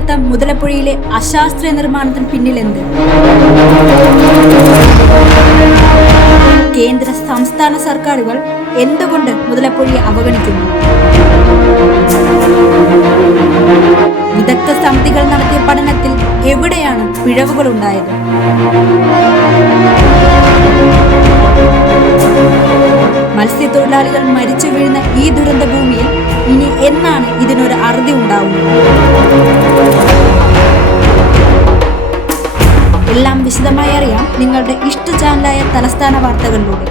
കഴിയാത്ത മുതലപ്പുഴയിലെ അശാസ്ത്രീയ നിർമ്മാണത്തിന് പിന്നിലെന്ത്? കേന്ദ്ര സംസ്ഥാന സർക്കാരുകൾ എന്തുകൊണ്ട് മുതലപ്പുഴയെ അവഗണിക്കുന്നു? വിദഗ്ധ സമിതികൾ നടത്തിയ പഠനത്തിൽ എവിടെയാണ് പിഴവുകളുണ്ടായത്? മത്സ്യത്തൊഴിലാളികൾ മരിച്ചു വീഴുന്ന ഈ ദുരന്ത ഭൂമിയിൽ ഇനി എന്നാണ് ഇതിനൊരു അറുതി ഉണ്ടാവുന്നത്? എല്ലാം വിശദമായി അറിയാം നിങ്ങളുടെ ഇഷ്ട ചാനലായ തലസ്ഥാന വാർത്തകളിലൂടെ.